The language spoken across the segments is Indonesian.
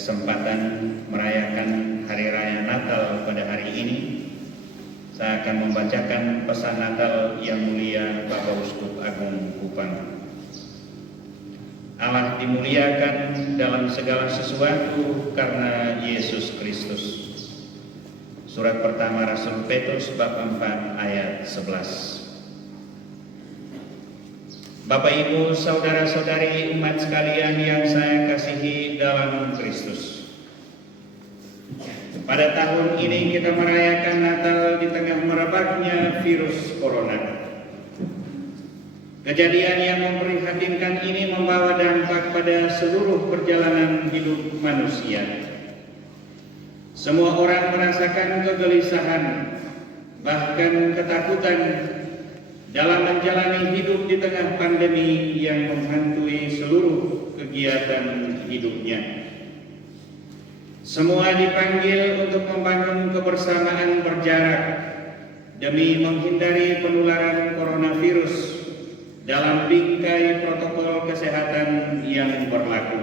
kesempatan merayakan Hari Raya Natal pada hari ini, saya akan membacakan pesan Natal yang mulia Bapak Uskup Agung Kupang. Allah dimuliakan dalam segala sesuatu karena Yesus Kristus. Surat pertama Rasul Petrus bab 4 ayat 11. Bapak Ibu, saudara-saudari umat sekalian yang saya kasihi dalam Kristus. Pada tahun ini kita merayakan Natal di tengah merebaknya virus corona. Kejadian yang memprihatinkan ini membawa dampak pada seluruh perjalanan hidup manusia. Semua orang merasakan kegelisahan, bahkan ketakutan dalam menjalani hidup di tengah pandemi yang menghantui seluruh kegiatan hidupnya. Semua dipanggil untuk membangun kebersamaan berjarak demi menghindari penularan coronavirus dalam bingkai protokol kesehatan yang berlaku.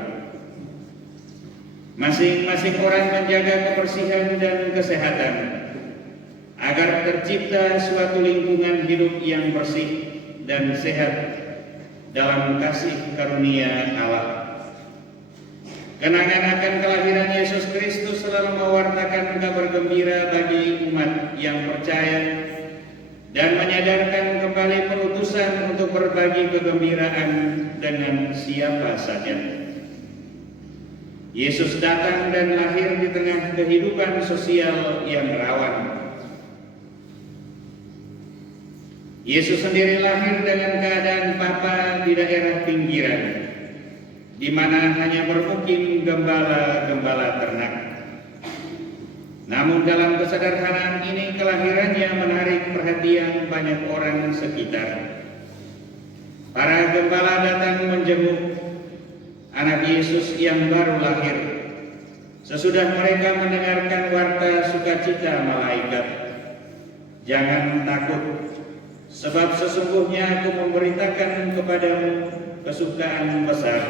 Masing-masing orang menjaga kebersihan dan kesehatan agar tercipta suatu lingkungan hidup yang bersih dan sehat dalam kasih karunia Allah. Kenangan akan kelahiran Yesus Kristus selalu mewartakan kabar gembira bagi umat yang percaya dan menyadarkan kembali perutusan untuk berbagi kegembiraan dengan siapa saja. Yesus datang dan lahir di tengah kehidupan sosial yang rawan. Yesus sendiri lahir dengan keadaan papa di daerah pinggiran, di mana hanya bermukim gembala-gembala ternak. Namun dalam kesederhanaan ini kelahirannya menarik perhatian banyak orang sekitar. Para gembala datang menjenguk anak Yesus yang baru lahir. Sesudah mereka mendengarkan warta sukacita malaikat, "Jangan takut, sebab sesungguhnya aku memberitakan kepadamu kesukaan besar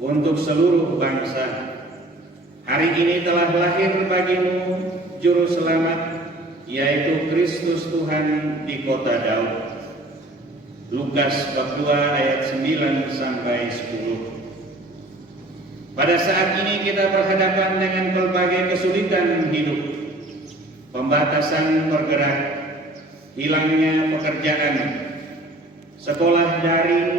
untuk seluruh bangsa. Hari ini telah lahir bagimu Juru Selamat, yaitu Kristus Tuhan di kota Daud." Lukas bab 2 ayat 9 sampai 10. Pada saat ini kita berhadapan dengan berbagai kesulitan hidup, pembatasan bergerak, hilangnya pekerjaan, sekolah daring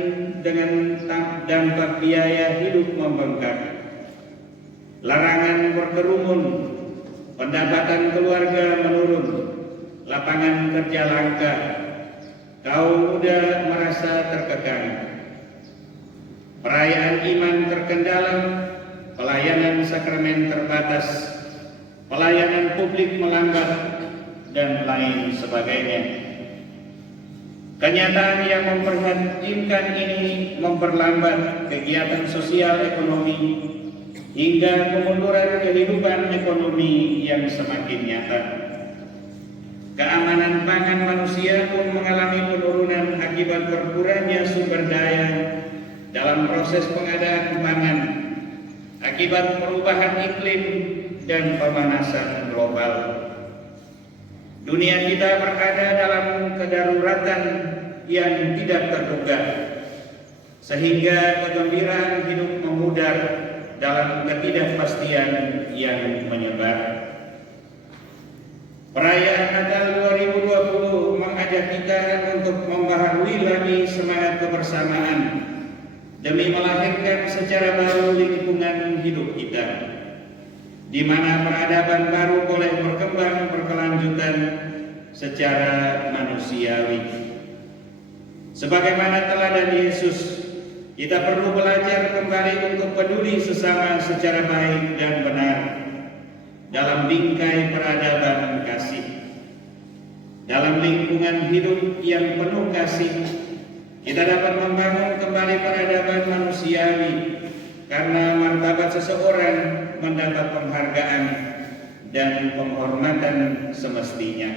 dengan dampak biaya hidup membengkak, larangan berkerumun, pendapatan keluarga menurun, lapangan kerja langka, kaum muda merasa terkekang, perayaan iman terkendala, pelayanan sakramen terbatas, pelayanan publik melambat, dan lain sebagainya. Kenyataan yang memprihatinkan ini memperlambat kegiatan sosial ekonomi hingga kemunduran kehidupan ekonomi yang semakin nyata. Keamanan pangan manusia pun mengalami penurunan akibat berkurangnya sumber daya dalam proses pengadaan pangan, akibat perubahan iklim dan pemanasan global. Dunia kita berada dalam kedaruratan yang tidak terduga, sehingga kegembiraan hidup memudar dalam ketidakpastian yang menyebar. Perayaan Natal 2020 mengajak kita untuk membaharui lagi semangat kebersamaan demi melahirkan secara baru lingkungan hidup kita, di mana peradaban baru boleh berkembang berkelanjutan secara manusiawi. Sebagaimana teladan Yesus, kita perlu belajar kembali untuk peduli sesama secara baik dan benar dalam bingkai peradaban kasih. Dalam lingkungan hidup yang penuh kasih, kita dapat membangun kembali peradaban manusiawi karena martabat seseorang mendapat penghargaan dan penghormatan semestinya.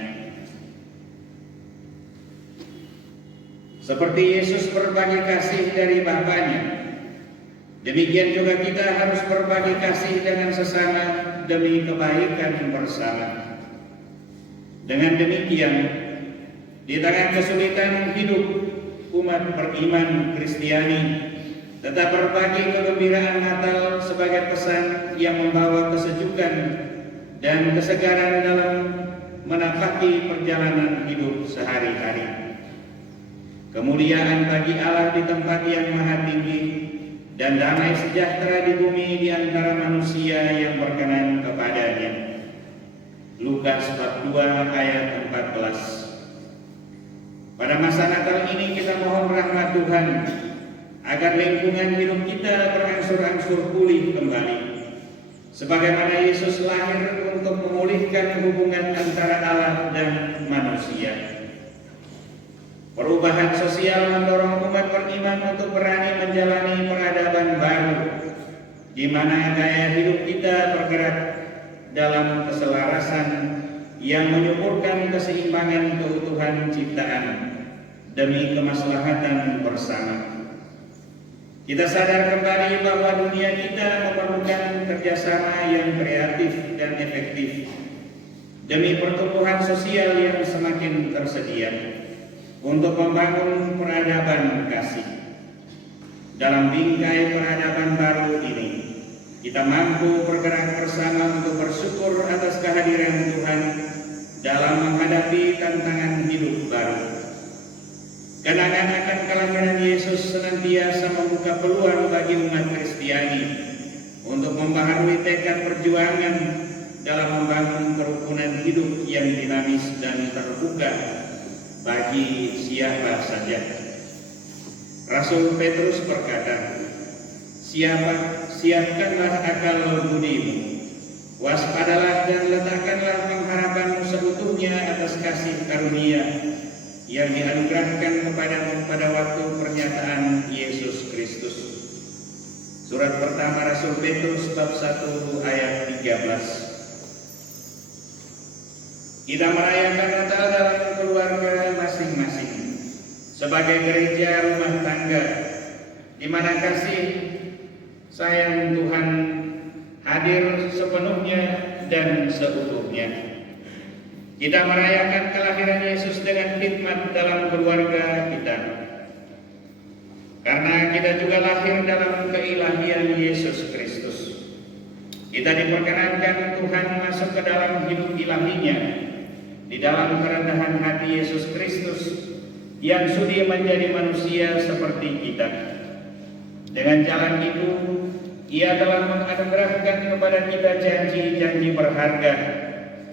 Seperti Yesus berbagi kasih dari Bapanya, Demikian juga kita harus berbagi kasih dengan sesama demi kebaikan bersama. Dengan demikian, di tengah kesulitan hidup, umat beriman Kristiani tetap berbagi kegembiraan Natal sebagai pesan yang membawa kesejukan dan kesegaran dalam menapaki perjalanan hidup sehari-hari. Kemuliaan bagi Allah di tempat yang maha tinggi dan damai sejahtera di bumi di antara manusia yang berkenan kepadanya. Lukas bab 2 ayat 14. Pada masa Natal ini kita mohon rahmat Tuhan agar lingkungan hidup kita berangsur-angsur pulih kembali. Sebagaimana Yesus lahir untuk memulihkan hubungan antara Allah dan manusia. Perubahan sosial mendorong umat beriman untuk berani menjalani peradaban baru, di mana gaya hidup kita bergerak dalam keselarasan yang menyuburkan keseimbangan keutuhan ciptaan demi kemaslahatan bersama. Kita sadar kembali bahwa dunia kita memerlukan kerjasama yang kreatif dan efektif demi pertumbuhan sosial yang semakin tersedia untuk membangun peradaban kasih. Dalam bingkai peradaban baru ini, kita mampu bergerak bersama untuk bersyukur atas kehadiran Tuhan dalam menghadapi tantangan hidup baru. Kenangan akan kelahiran Yesus senantiasa membuka peluang bagi umat Kristiani untuk membaharui tekad perjuangan dalam membangun kerukunan hidup yang dinamis dan terbuka bagi siapa saja. Rasul Petrus berkata, siapkanlah akal budimu, waspadalah dan letakkanlah pengharapanmu seutuhnya atas kasih karunia yang dianugerahkan kepadamu pada waktu pernyataan Yesus Kristus. Surat pertama Rasul Petrus bab 1 ayat 13. Kita merayakan Natal dalam keluarga masing-masing sebagai gereja rumah tangga, di mana kasih sayang Tuhan hadir sepenuhnya dan seutuhnya. Kita merayakan kelahiran Yesus dengan khidmat dalam keluarga kita, karena kita juga lahir dalam keilahian Yesus Kristus. Kita diperkenankan Tuhan masuk ke dalam hidup ilahinya di dalam kerendahan hati Yesus Kristus yang sudi menjadi manusia seperti kita. Dengan jalan itu, Ia telah menganugerahkan kepada kita janji-janji berharga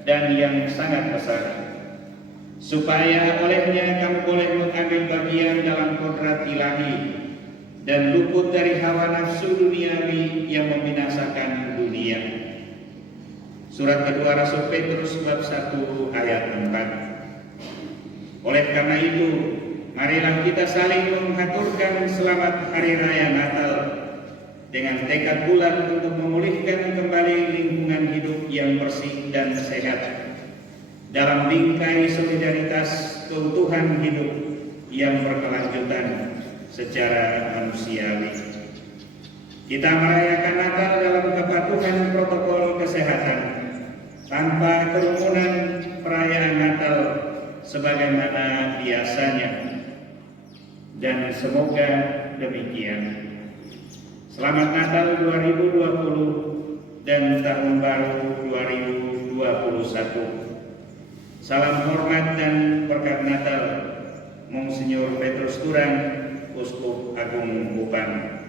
dan yang sangat besar, supaya olehnya kamu boleh mengambil bagian dalam kodrat ilahi dan luput dari hawa nafsu duniawi yang membinasakan dunia. Surat kedua Rasul Petrus bab 1 ayat 4. Oleh karena itu, marilah kita saling menghaturkan selamat Hari Raya Natal dengan tekad bulat untuk memulihkan kembali lingkungan hidup yang bersih dan sehat dalam bingkai solidaritas keutuhan hidup yang berkelanjutan secara manusiawi. Kita merayakan Natal dalam kepatuhan protokol kesehatan tanpa kerumunan perayaan Natal sebagaimana biasanya, dan semoga demikian. Selamat Natal 2020 dan Tahun Baru 2021. Salam hormat dan berkat Natal, Monsinyur Petrus Turang, Uskup Agung Kupang.